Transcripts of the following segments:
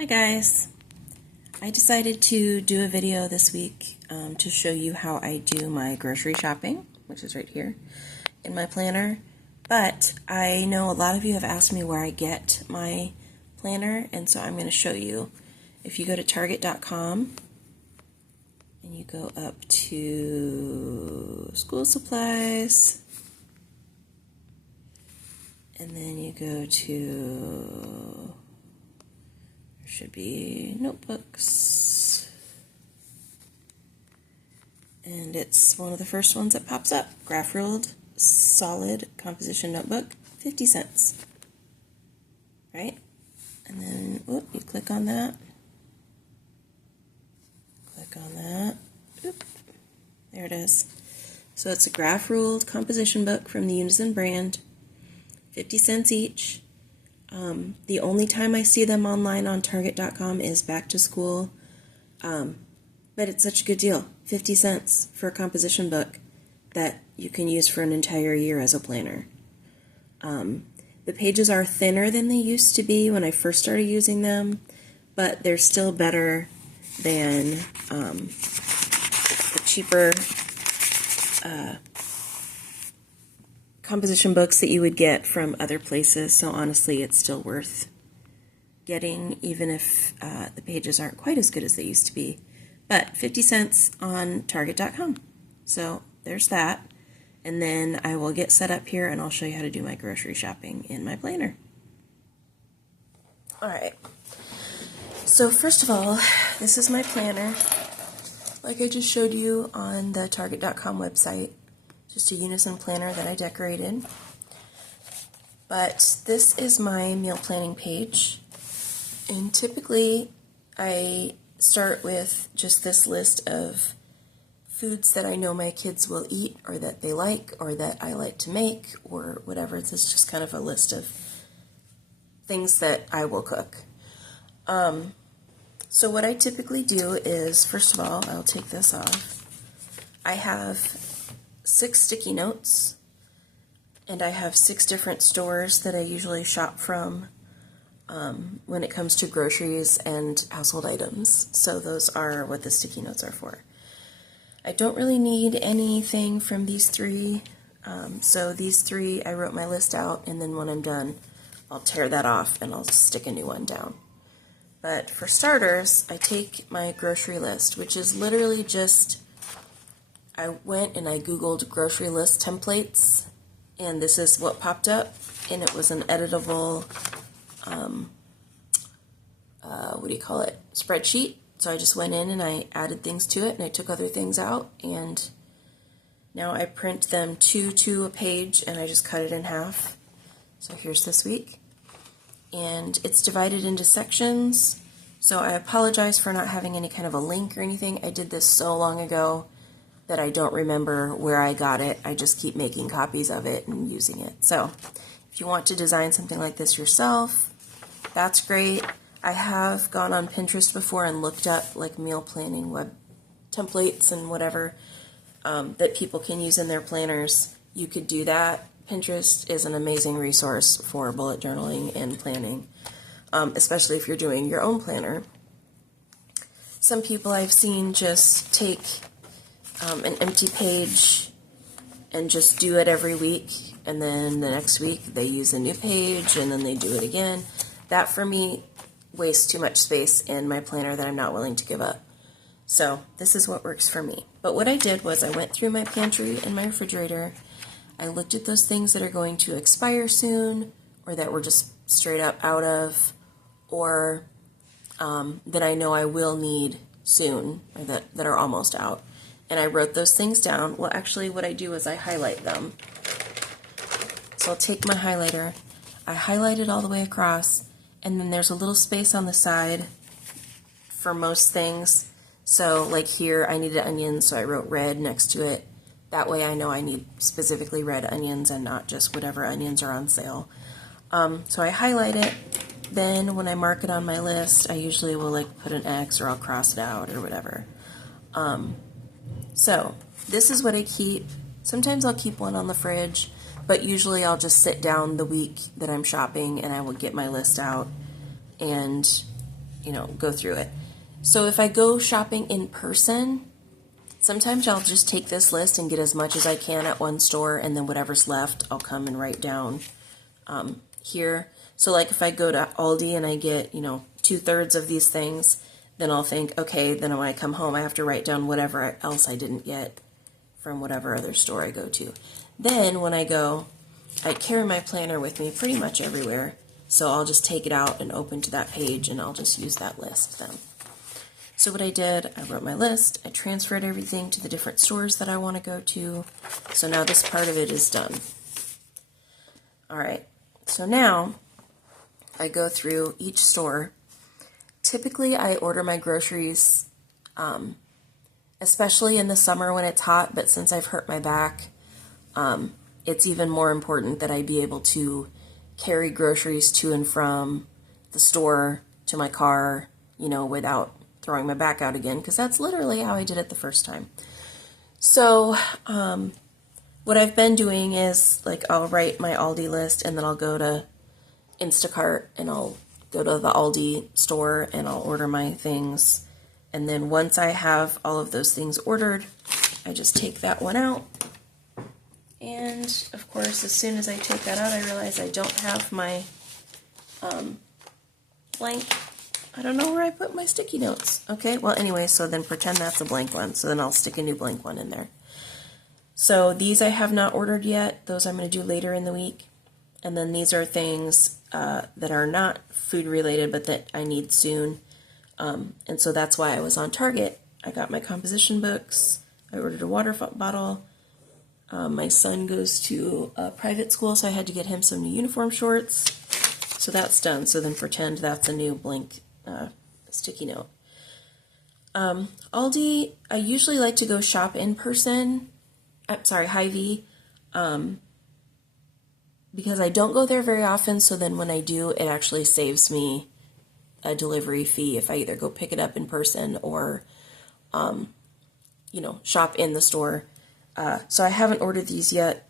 Hi guys! I decided to do a video this week to show you how I do my grocery shopping, which is right here in my planner. But I know a lot of you have asked me where I get my planner, and so I'm going to show you. If you go to Target.com and you go up to school supplies, and then you go to should be notebooks, and it's one of the first ones that pops up. Graph Ruled Solid Composition Notebook, 50 cents, right? And then you click on that, there it is. So it's a Graph Ruled composition book from the Unison brand, 50 cents each. The only time I see them online on Target.com is back to school, but it's such a good deal. 50 cents for a composition book that you can use for an entire year as a planner. The pages are thinner than they used to be when I first started using them, but they're still better than the cheaper composition books that you would get from other places, so honestly it's still worth getting, even if the pages aren't quite as good as they used to be. But 50 cents on Target.com. So there's that. And then I will get set up here and I'll show you how to do my grocery shopping in my planner. Alright, so first of all, this is my planner. Like I just showed you on the Target.com website. Just a Unison planner that I decorated. But this is my meal planning page. And typically I start with just this list of foods that I know my kids will eat, or that they like, or that I like to make, or whatever. This is just kind of a list of things that I will cook. So what I typically do is, first of all, I'll take this off. I have 6 sticky notes, and I have 6 different stores that I usually shop from when it comes to groceries and household items. So those are what the sticky notes are for. I don't really need anything from these 3. So these 3, I wrote my list out, and then when I'm done, I'll tear that off and I'll stick a new one down. But for starters, I take my grocery list, which is literally just, I went and I Googled grocery list templates, and this is what popped up, and it was an editable, spreadsheet. So I just went in and I added things to it, and I took other things out, and now I print them 2 to a page, and I just cut it in half. So here's this week, and it's divided into sections. So I apologize for not having any kind of a link or anything. I did this so long ago that I don't remember where I got it. I just keep making copies of it and using it. So if you want to design something like this yourself, that's great. I have gone on Pinterest before and looked up like meal planning web templates and whatever that people can use in their planners. You could do that. Pinterest is an amazing resource for bullet journaling and planning, especially if you're doing your own planner. Some people I've seen just take an empty page and just do it every week, and then the next week they use a new page and then they do it again. That for me wastes too much space in my planner that I'm not willing to give up. So this is what works for me. But what I did was I went through my pantry and my refrigerator. I looked at those things that are going to expire soon, or that we're just straight up out of, or that I know I will need soon, or that are almost out. And I wrote those things down. Well, actually what I do is I highlight them. So I'll take my highlighter, I highlight it all the way across, and then there's a little space on the side for most things. So like here I needed onions, so I wrote red next to it. That way I know I need specifically red onions and not just whatever onions are on sale. So I highlight it. Then when I mark it on my list, I usually will like put an X, or I'll cross it out or whatever. So this is what I keep. Sometimes I'll keep one on the fridge, but usually I'll just sit down the week that I'm shopping and I will get my list out and go through it. So if I go shopping in person, sometimes I'll just take this list and get as much as I can at one store, and then whatever's left, I'll come and write down here. So like if I go to Aldi and I get, 2/3 of these things, then I'll think, okay, then when I come home, I have to write down whatever else I didn't get from whatever other store I go to. Then when I go, I carry my planner with me pretty much everywhere. So I'll just take it out and open to that page, and I'll just use that list then. So what I did, I wrote my list, I transferred everything to the different stores that I want to go to. So now this part of it is done. All right, so now I go through each store. Typically I order my groceries, especially in the summer when it's hot, but since I've hurt my back, it's even more important that I be able to carry groceries to and from the store to my car, without throwing my back out again, because that's literally how I did it the first time. So what I've been doing is, like, I'll write my Aldi list, and then I'll go to Instacart, and I'll go to the Aldi store, and I'll order my things. And then once I have all of those things ordered, I just take that one out. And, of course, as soon as I take that out, I realize I don't have my blank. I don't know where I put my sticky notes. Okay, well, anyway, so then pretend that's a blank one. So then I'll stick a new blank one in there. So these I have not ordered yet. Those I'm going to do later in the week. And then these are things that are not food related, but that I need soon. And so that's why I was on Target. I got my composition books. I ordered a water bottle. My son goes to a private school, so I had to get him some new uniform shorts. So that's done. So then pretend that's a new blank sticky note. Aldi, I usually like to go shop in person. Hy-Vee. Because I don't go there very often, so then when I do, it actually saves me a delivery fee if I either go pick it up in person or, shop in the store. So I haven't ordered these yet.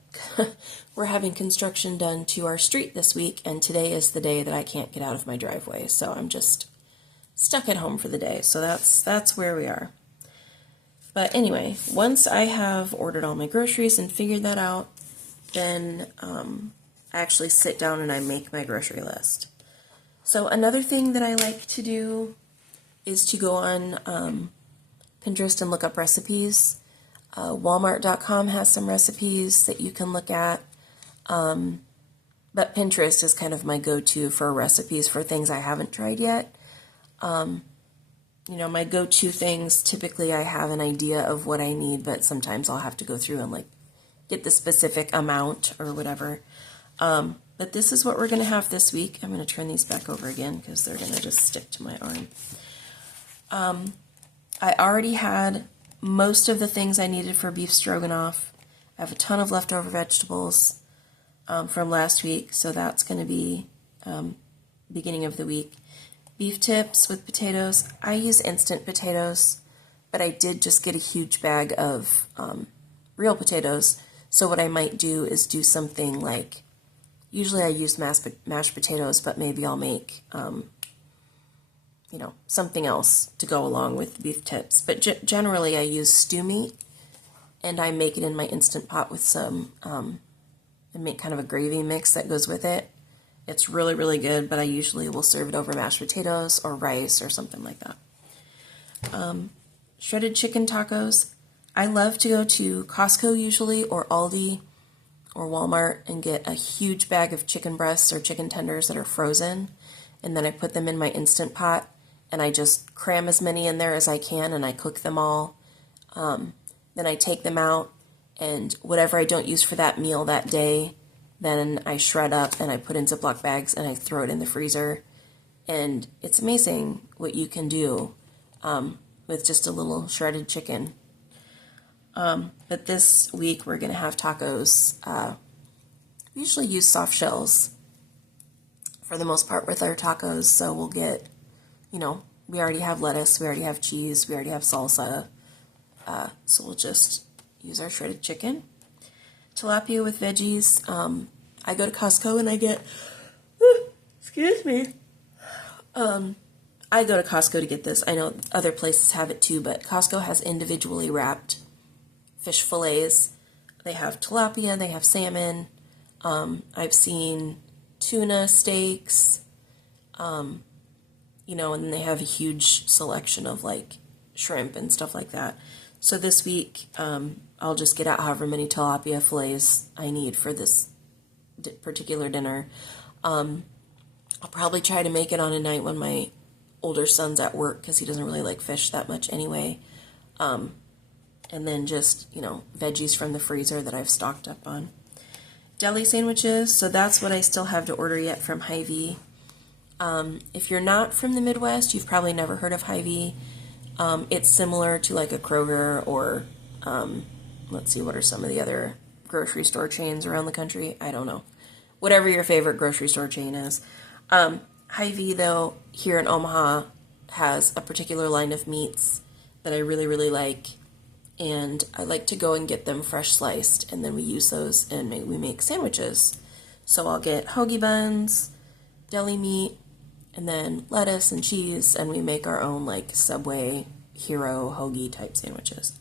We're having construction done to our street this week, and today is the day that I can't get out of my driveway, so I'm just stuck at home for the day. So that's where we are. But anyway, once I have ordered all my groceries and figured that out, then I actually sit down and I make my grocery list. So another thing that I like to do is to go on Pinterest and look up recipes. Walmart.com has some recipes that you can look at. But Pinterest is kind of my go-to for recipes for things I haven't tried yet. My go-to things, typically I have an idea of what I need, but sometimes I'll have to go through and get the specific amount or whatever. But this is what we're going to have this week. I'm going to turn these back over again because they're going to just stick to my arm. I already had most of the things I needed for beef stroganoff. I have a ton of leftover vegetables from last week, so that's going to be beginning of the week. Beef tips with potatoes. I use instant potatoes, but I did just get a huge bag of real potatoes. So what I might do is do something like, usually I use mashed potatoes, but maybe I'll make, something else to go along with beef tips. But generally I use stew meat, and I make it in my Instant Pot with some, I make kind of a gravy mix that goes with it. It's really, really good, but I usually will serve it over mashed potatoes or rice or something like that. Shredded chicken tacos. I love to go to Costco usually, or Aldi, or Walmart, and get a huge bag of chicken breasts or chicken tenders that are frozen, and then I put them in my Instant Pot, and I just cram as many in there as I can, and I cook them all. Then I take them out, and whatever I don't use for that meal that day, then I shred up and I put in Ziploc bags and I throw it in the freezer. And it's amazing what you can do with just a little shredded chicken. But this week we're going to have tacos. We usually use soft shells for the most part with our tacos. So we'll get, we already have lettuce, we already have cheese, we already have salsa. So we'll just use our shredded chicken. Tilapia with veggies. I go to Costco and I get, excuse me, I go to Costco to get this. I know other places have it too, but Costco has individually wrapped fish fillets. They have tilapia, they have salmon. I've seen tuna steaks, and then they have a huge selection of like shrimp and stuff like that. So this week, I'll just get out however many tilapia fillets I need for this particular dinner. I'll probably try to make it on a night when my older son's at work because he doesn't really like fish that much anyway. And then just, veggies from the freezer that I've stocked up on. Deli sandwiches, so that's what I still have to order yet from Hy-Vee. If you're not from the Midwest, you've probably never heard of Hy-Vee. It's similar to like a Kroger or, let's see, what are some of the other grocery store chains around the country? I don't know. Whatever your favorite grocery store chain is. Hy-Vee, though, here in Omaha, has a particular line of meats that I really, really like. And I like to go and get them fresh sliced, and then we use those and we make sandwiches. So I'll get hoagie buns, deli meat, and then lettuce and cheese, and we make our own like Subway hero hoagie type sandwiches.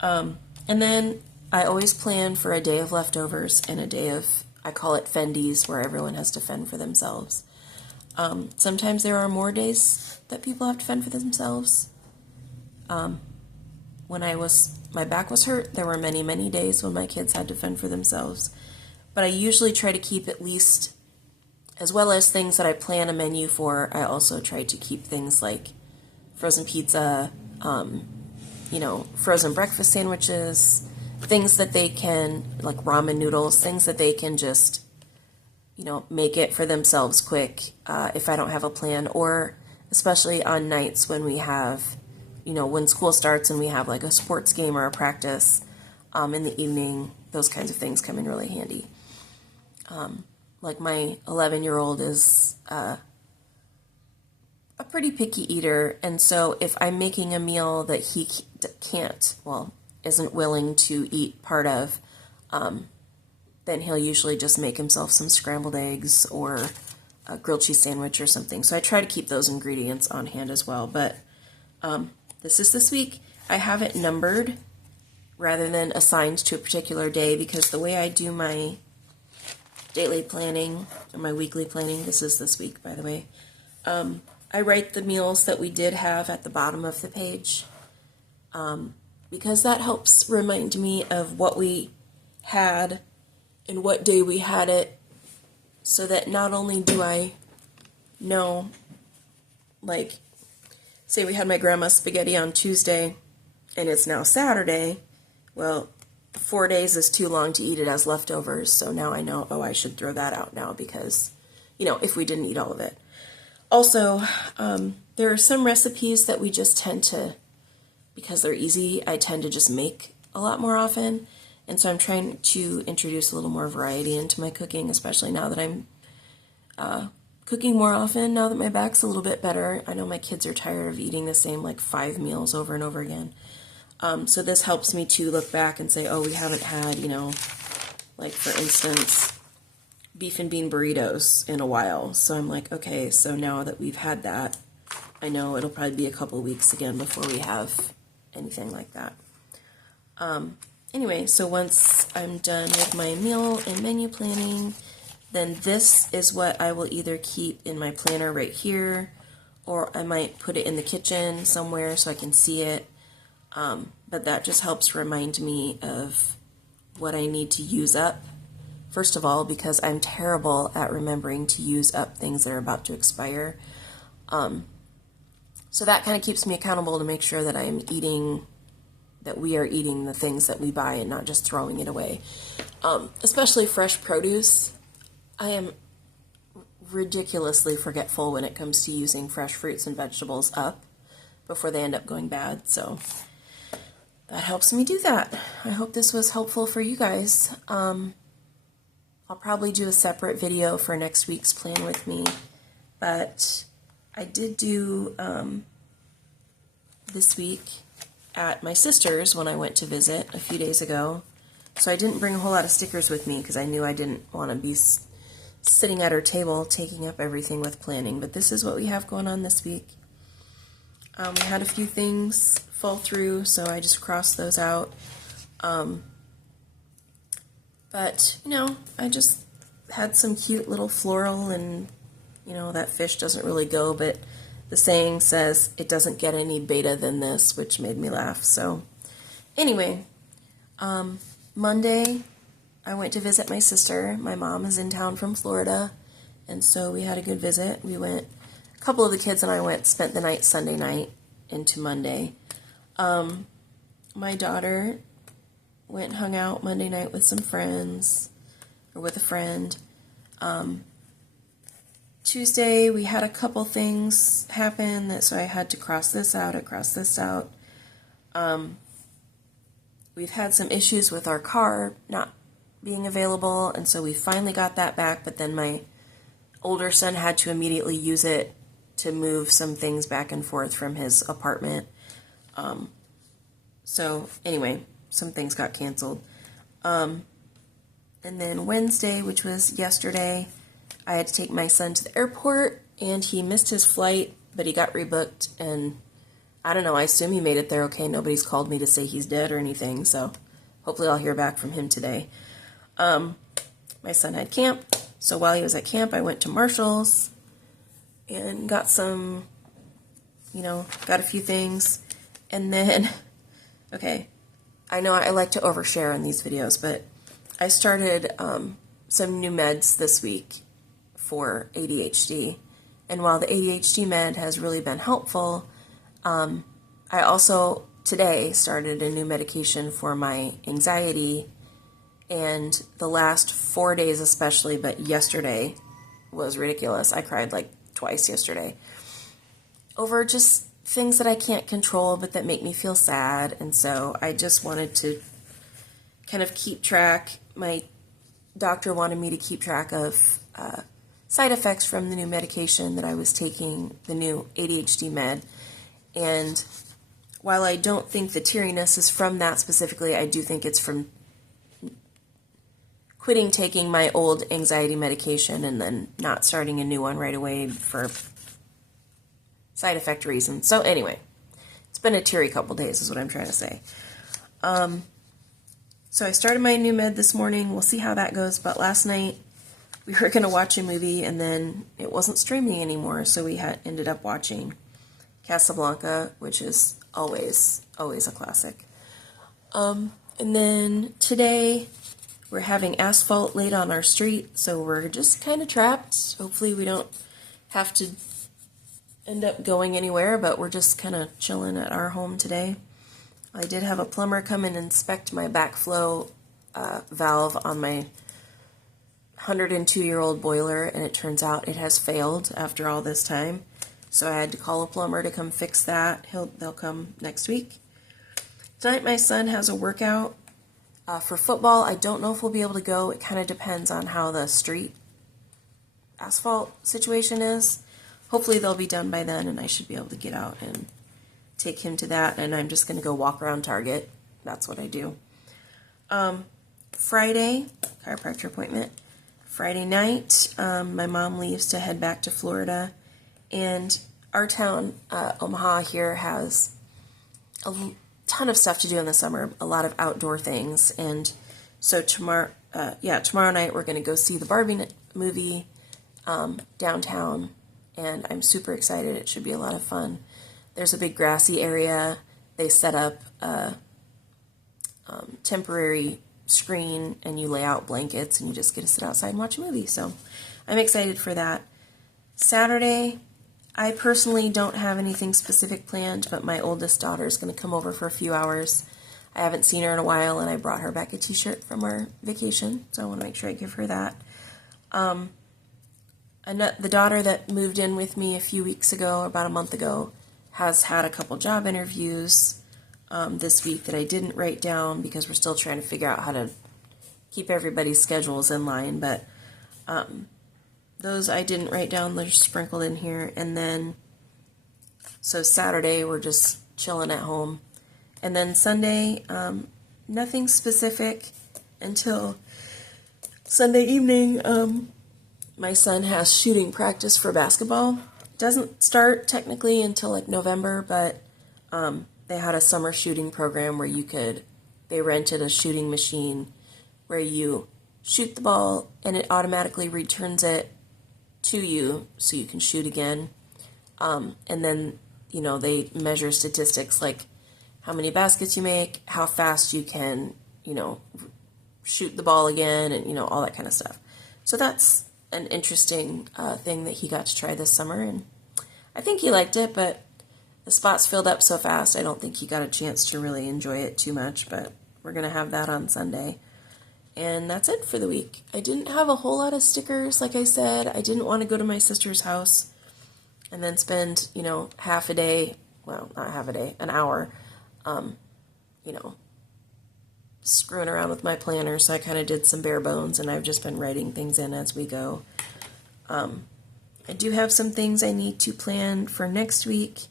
And then I always plan for a day of leftovers and a day of, I call it fendies, where everyone has to fend for themselves. Sometimes there are more days that people have to fend for themselves. When my back was hurt, there were many, many days when my kids had to fend for themselves. But I usually try to keep at least, as well as things that I plan a menu for, I also try to keep things like frozen pizza, frozen breakfast sandwiches, things that they can, like ramen noodles, things that they can just, make it for themselves quick if I don't have a plan, or especially on nights when we have, when school starts and we have like a sports game or a practice in the evening, those kinds of things come in really handy. Like my 11-year-old is a pretty picky eater, and so if I'm making a meal that he isn't willing to eat part of, then he'll usually just make himself some scrambled eggs or a grilled cheese sandwich or something. So I try to keep those ingredients on hand as well. But this week. I have it numbered rather than assigned to a particular day, because the way I do my daily planning or my weekly planning, this is this week, by the way, I write the meals that we did have at the bottom of the page, because that helps remind me of what we had and what day we had it, so that not only do I know, like, say we had my grandma's spaghetti on Tuesday and it's now Saturday, well, 4 days is too long to eat it as leftovers, so now I know, I should throw that out now because, if we didn't eat all of it. Also, there are some recipes that we just tend to, because they're easy, I tend to just make a lot more often, and so I'm trying to introduce a little more variety into my cooking, especially now that I'm cooking more often, now that my back's a little bit better. I know my kids are tired of eating the same 5 meals over and over again. So this helps me to look back and say, we haven't had, for instance, beef and bean burritos in a while. So I'm like, okay, so now that we've had that, I know it'll probably be a couple weeks again before we have anything like that. Anyway, so once I'm done with my meal and menu planning, then this is what I will either keep in my planner right here, or I might put it in the kitchen somewhere so I can see it. But that just helps remind me of what I need to use up. First of all, because I'm terrible at remembering to use up things that are about to expire. So that kind of keeps me accountable to make sure that we are eating the things that we buy and not just throwing it away. Especially fresh produce. I am ridiculously forgetful when it comes to using fresh fruits and vegetables up before they end up going bad, so that helps me do that. I hope this was helpful for you guys. I'll probably do a separate video for next week's plan with me, but I did do this week at my sister's when I went to visit a few days ago, so I didn't bring a whole lot of stickers with me because I knew I didn't want to be sitting at her table taking up everything with planning. But this is what we have going on this week. We had a few things fall through, so I just crossed those out. But, you know, I just had some cute little floral, and, you know, that fish doesn't really go, but the saying says it doesn't get any beta than this, which made me laugh. So, anyway, Monday, I went to visit my sister. My mom is in town from Florida, and so we had a good visit. We went, a couple of the kids and I spent the night Sunday night into Monday. My daughter went and hung out Monday night with some friends, or with a friend. Tuesday, we had a couple things happen, so I had to cross this out, We've had some issues with our car not being available, and so we finally got that back, but then my older son had to immediately use it to move some things back and forth from his apartment. So anyway, some things got canceled. And then Wednesday, which was yesterday, I had to take my son to the airport, and he missed his flight, but he got rebooked, and I don't know, I assume he made it there okay. Nobody's called me to say he's dead or anything, so hopefully I'll hear back from him today. My son had camp, so while he was at camp, I went to Marshall's and got some, you know, got a few things, and then, okay, I know I like to overshare in these videos, but I started some new meds this week for ADHD, and while the ADHD med has really been helpful, I also today started a new medication for my anxiety, and the last 4 days especially, but yesterday was ridiculous. I cried like twice yesterday over just things that I can't control but that make me feel sad, and so I just wanted to kind of keep track. My doctor wanted me to keep track of side effects from the new medication that I was taking, the new ADHD med, and while I don't think the teariness is from that specifically, I do think it's from quitting taking my old anxiety medication and then not starting a new one right away for side effect reasons. So anyway, it's been a teary couple days is what I'm trying to say. So I started my new med this morning. We'll see how that goes. But last night we were going to watch a movie, and then it wasn't streaming anymore, so we ended up watching Casablanca, which is always a classic. And then today we're having asphalt laid on our street, so we're just kind of trapped. Hopefully we don't have to end up going anywhere, but we're just kind of chilling at our home today. I did have a plumber come and inspect my backflow valve on my 102-year-old boiler, and it turns out it has failed after all this time. So I had to call a plumber to come fix that. They'll come next week. Tonight my son has a workout for football. I don't know if we'll be able to go. It kind of depends on how the street asphalt situation is. Hopefully they'll be done by then, and I should be able to get out and take him to that, and I'm just going to go walk around Target. That's what I do. Friday, chiropractor appointment. Friday night, my mom leaves to head back to Florida, and our town, Omaha here, has a ton of stuff to do in the summer, a lot of outdoor things, and so tomorrow night we're going to go see the Barbie movie downtown, and I'm super excited. It should be a lot of fun. There's a big grassy area. They set up a temporary screen, and you lay out blankets, and you just get to sit outside and watch a movie. So I'm excited for that. Saturday, I personally don't have anything specific planned, but my oldest daughter is going to come over for a few hours. I haven't seen her in a while, and I brought her back a t-shirt from our vacation, so I want to make sure I give her that. The daughter that moved in with me a few weeks ago, about a month ago, has had a couple job interviews this week that I didn't write down because we're still trying to figure out how to keep everybody's schedules in line, but those I didn't write down. They're sprinkled in here. And then, so Saturday, we're just chilling at home. And then Sunday, nothing specific until Sunday evening. my son has shooting practice for basketball. It doesn't start technically until like November, but they had a summer shooting program where they rented a shooting machine where you shoot the ball and it automatically returns it to you so you can shoot again. And then, they measure statistics like how many baskets you make, how fast you can, shoot the ball again, and, all that kind of stuff. So that's an interesting thing that he got to try this summer, and I think he liked it, but the spots filled up so fast, I don't think he got a chance to really enjoy it too much, but we're going to have that on Sunday. And that's it for the week. I didn't have a whole lot of stickers, like I said. I didn't want to go to my sister's house and then spend, half a day, well, not half a day, an hour, screwing around with my planner. So I kind of did some bare bones, and I've just been writing things in as we go. I do have some things I need to plan for next week.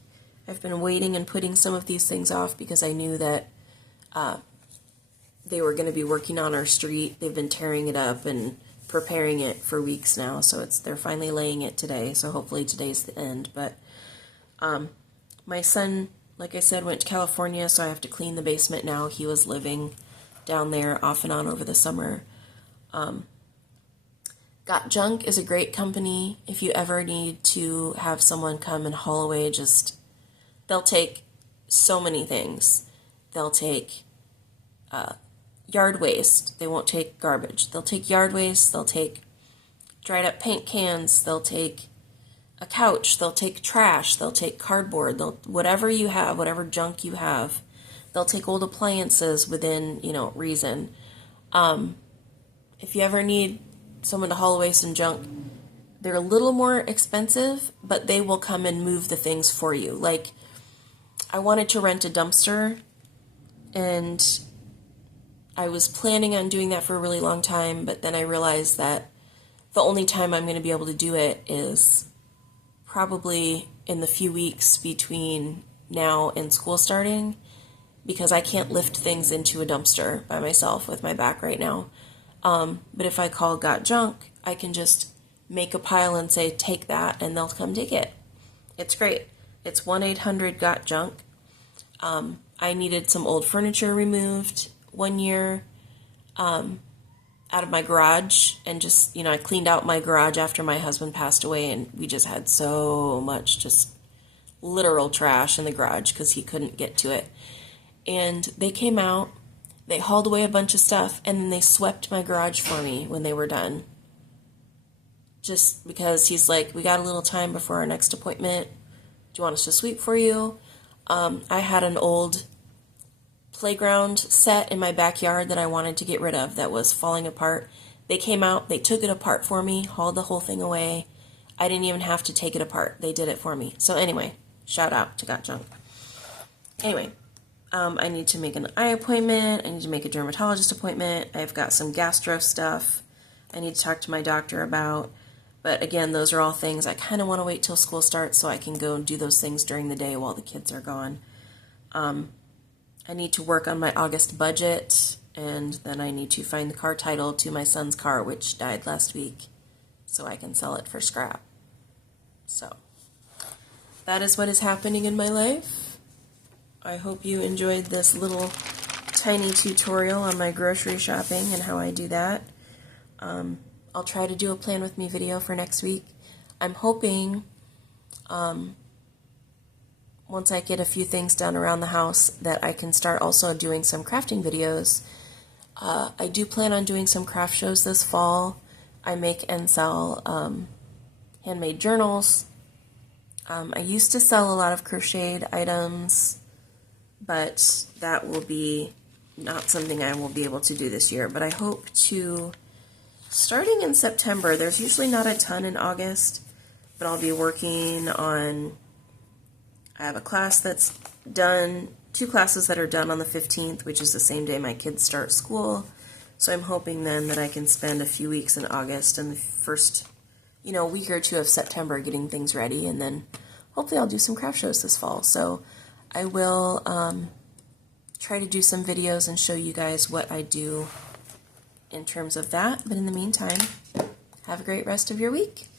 I've been waiting and putting some of these things off because I knew that they were going to be working on our street. They've been tearing it up and preparing it for weeks now, so they're finally laying it today, so hopefully today's the end. But my son, like I said, went to California, so I have to clean the basement now. He was living down there off and on over the summer. Got Junk is a great company. If you ever need to have someone come and haul away, they'll take so many things. They'll take yard waste. They won't take garbage. They'll take yard waste. They'll take dried up paint cans. They'll take a couch. They'll take trash. They'll take cardboard. Whatever you have, whatever junk you have. They'll take old appliances within, reason. If you ever need someone to haul away some junk, they're a little more expensive, but they will come and move the things for you. Like, I wanted to rent a dumpster, and I was planning on doing that for a really long time, but then I realized that the only time I'm going to be able to do it is probably in the few weeks between now and school starting, because I can't lift things into a dumpster by myself with my back right now. But if I call Got Junk, I can just make a pile and say, take that, and they'll come take it. It's great. It's 1-800-GOT-JUNK. I needed some old furniture removed one year out of my garage, and just, I cleaned out my garage after my husband passed away, and we just had so much just literal trash in the garage because he couldn't get to it. And they came out, they hauled away a bunch of stuff, and then they swept my garage for me when they were done. Just because he's like, we got a little time before our next appointment. Do you want us to sweep for you? I had an old playground set in my backyard that I wanted to get rid of that was falling apart. They came out, they took it apart for me, hauled the whole thing away. I didn't even have to take it apart. They did it for me. So anyway, shout out to Got Junk. Anyway, I need to make an eye appointment. I need to make a dermatologist appointment. I've got some gastro stuff I need to talk to my doctor about. But again, those are all things I kind of want to wait till school starts so I can go and do those things during the day while the kids are gone. I need to work on my August budget, and then I need to find the car title to my son's car, which died last week, so I can sell it for scrap. So, that is what is happening in my life. I hope you enjoyed this little tiny tutorial on my grocery shopping and how I do that. I'll try to do a plan with me video for next week. I'm hoping once I get a few things done around the house that I can start also doing some crafting videos. I do plan on doing some craft shows this fall. I make and sell handmade journals. I used to sell a lot of crocheted items, but that will be not something I will be able to do this year. But I hope to, starting in September, there's usually not a ton in August, but I'll be working on, I have a class that's done, 2 classes that are done on the 15th, which is the same day my kids start school. So I'm hoping then that I can spend a few weeks in August and the first, week or 2 of September getting things ready, and then hopefully I'll do some craft shows this fall. So I will try to do some videos and show you guys what I do in terms of that. But in the meantime, Have a great rest of your week.